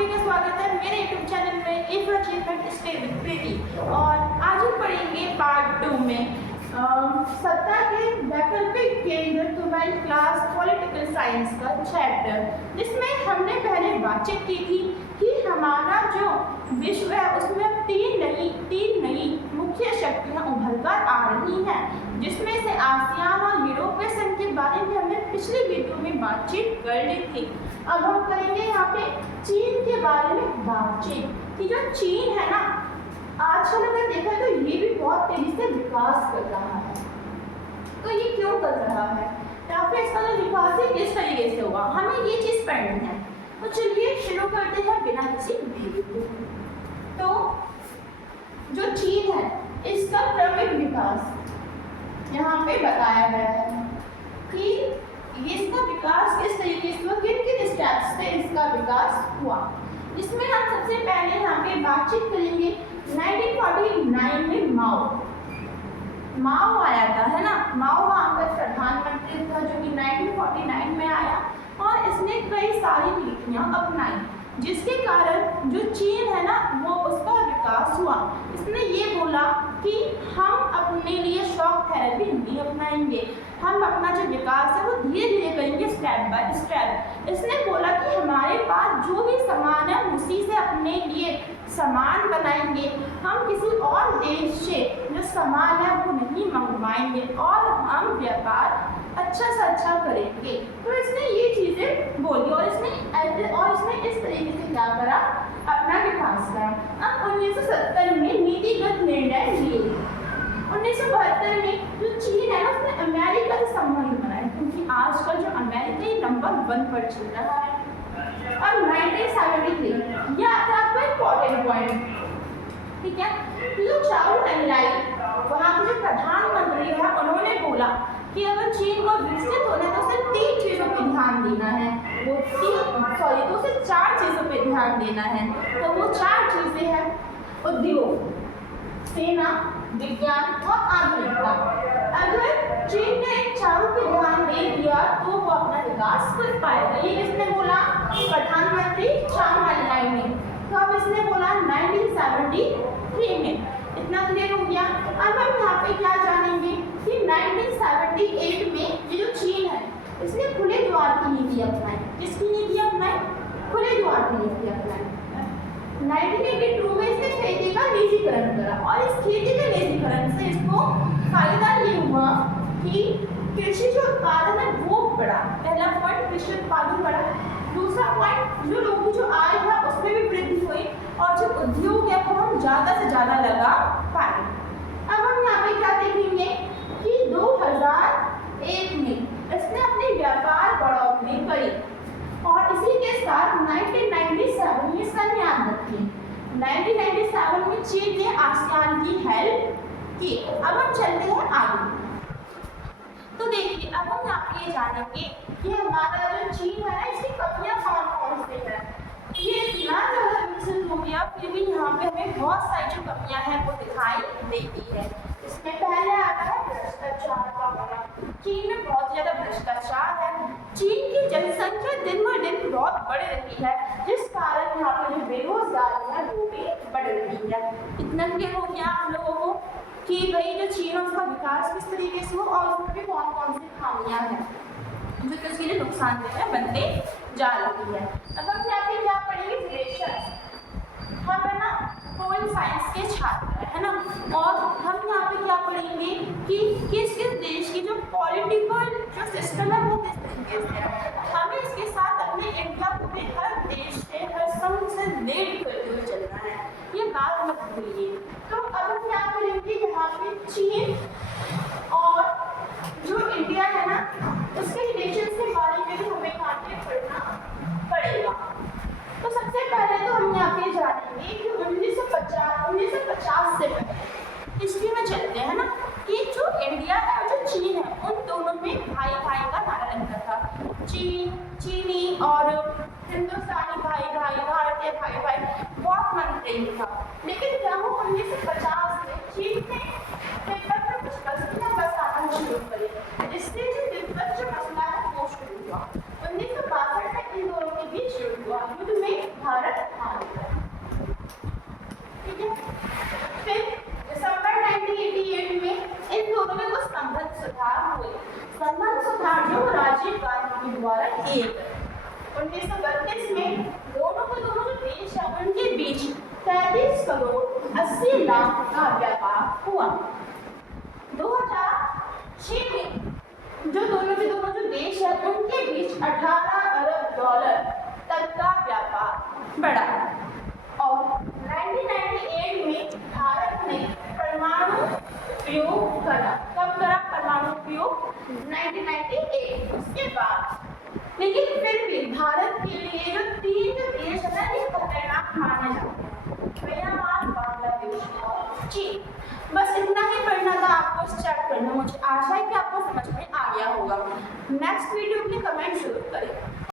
सभी का स्वागत है मेरे यूट्यूब चैनल में इफ अचीवमेंट स्टे विद प्रीति। और आज हम पढ़ेंगे पार्ट 2 में सत्ता के वैकल्पिक केंद्र 12th क्लास पॉलिटिकल साइंस का चैप्टर, जिसमें हमने पहले बातचीत की थी कि हमारा जो विश्व है उसमें तीन नई मुख्य शक्तियाँ उभर कर आ रही हैं, जिसमें से आसियान और यूरोपीय संघ के बारे में हमने पिछली वीडियो में बातचीत कर ली थी। अब हम करेंगे यहाँ पे चीन के बारे में बातचीत कि जो चीन है ना, आजकल अगर देखा तो ये भी बहुत तेजी से विकास कर रहा है। तो ये क्यों कर रहा है या फिर इसका जो विकास है किस तरीके से होगा, हमें ये चीज़ पढ़नी है। तो चलिए शुरू करते हैं बिना किसी देरी के। तो जो चीन है इसका क्रमिक विकास यहाँ पे बताया गया है कि इसका विकास किस तरीके से हुआ, किन किन स्टेप्स से इसका विकास हुआ। इसमें हम सबसे पहले यहाँ पे बातचीत करेंगे 1949 में माओ आया था, है ना। माओ वहाँ का प्रधानमंत्री था जो कि 1949 में आया और इसने कई सारी नीतियाँ अपनाई, जिसके कारण जो चीन है ना वो उसका विकास हुआ। इसने ये बोला कि हम अपने लिए शॉक थेरेपी नहीं अपनाएंगे, हम अपना जो विकास है वो धीरे धीरे करेंगे, स्टेप बाय स्टेप। इसने बोला कि हमारे पास जो भी सामान है उसी से अपने लिए सामान बनाएंगे, हम किसी और देश से जो सामान है वो नहीं मंगवाएंगे और हम व्यापार अच्छा से अच्छा करेंगे। तो इसने ये चीज़ें बोली और इसने इस तरीके से क्या करा, अपना विकास करा। अब 1970 में नीतिगत निर्णय लिए। 1972 में जो चीन है ना उसने अमेरिका से संबंध बनाए, क्योंकि आजकल जो अमेरिका ही नंबर 1 पर चल रहा है। और 1973 यह आपका इम्पोर्टेंट पॉइंट, ठीक है, जो चाउ एनलाई वहाँ के जो प्रधानमंत्री है उन्होंने बोला कि अगर चीन को विकसित होना है तो उसे 3 चीज़ों पे ध्यान देना है, तो उसे 4 चीज़ों पे ध्यान देना है। तो वो 4 चीज़ें हैं उद्योग, सेना, विज्ञान और आधुनिकता। अगर चीन ने इन चारों पे ध्यान दे दिया तो वो अपना विकास कर पाएगा। ये किसने बोला, प्रधानमंत्री चाउ एनलाई ने। तो अब इसने बोला 1973 में। इतना क्लियर हो गया। अब हम यहाँ पे क्या जानेंगे कि 1978 में ये जो चीन है इसने खुले द्वार की नीति अपनाई। किसकी नीति अपनाई? खुले द्वार की नीति अपनाई। 1982 में इसने खेती का निजीकरण करा और इस खेती के निजीकरण से इसको फायदा ये हुआ कि कृषि जो उत्पादन है वो बढ़ा। पहला पॉइंट, कृषि उत्पादन बढ़ा। दूसरा पॉइंट, जो लोगों की जो आय है उसमें भी वृद्धि हुई और जो उद्योग है वो हम ज़्यादा से ज़्यादा लगा पाए। अब हम यहाँ पे क्या देखेंगे कि 2001 में इसने अपनी व्यापार बढ़ोतरी करी और इसी के साथ 1997 में इसका ध्यान रखिए। 1997 में चीन ने आसियान की हेल्प की। अब हम चलते हैं आगे। तो देखिए अब हम यहाँ पे ये जानेंगे कि हमारा जो चीन है ना इसकी कमियाँ कौन कौन सी है। ये इतना ज़्यादा विकसित हो गया फिर भी यहाँ पे हमें बहुत सारी जो कमियाँ हैं वो दिखाई देती है। इसमें पहले आता है भ्रष्टाचार का होना। चीन में बहुत ज़्यादा भ्रष्टाचार है। चीन की जनसंख्या दिन ब दिन बहुत बढ़ रही है, जिस कारण यहाँ पर जो बेरोजगारी है वो भी बढ़ रही है। इतना क्लियर हो गया हम लोगों को कि भाई जो चीन है उसका विकास किस तरीके से हो और उसमें भी कौन कौन सी खामियाँ हैं जो कि उसके लिए नुकसानदेह बनते जा रही है। अब हम यहाँ पे क्या पढ़ेंगे, रिलेशन। हम है ना पोल साइंस के छात्र है ना, और हम यहाँ पे क्या पढ़ेंगे कि किस किस देश की जो पॉलिटिकल जो सिस्टम है वो किस तरीके से है। हमें इसके साथ अपने इंडिया को भी हर देश से हर संघ से रिलेट करते हुए चलना है, ये बात मत भूलिए। तो अब हम क्या करेंगे, यहाँ पे चीन और जो इंडिया है ना उसके रिलेशन के बारे में भी हमें यहाँ पे पढ़ना पड़ेगा। तो 1932 में दोनों जो देश है उनके बीच 33 करोड़ 80 लाख का व्यापार हुआ। 2006 में जो दोनों जो देश है उनके बीच 18 अरब डॉलर तक का व्यापार बढ़ा। और 1998 में भारत ने परमाणु उपयोग करा। कब करा परमाणु उपयोग? 1998 उसके बाद। लेकिन फिर भी भारत के लिए जो तीन देश है ना ये खतरनाक माने जाते हैं, म्यांमार, बांग्लादेश और चीन। बस इतना ही पढ़ना था आपको स्टार्ट करना। मुझे आशा है कि आपको समझ में आ गया होगा। नेक्स्ट वीडियो के लिए कमेंट जरूर करें।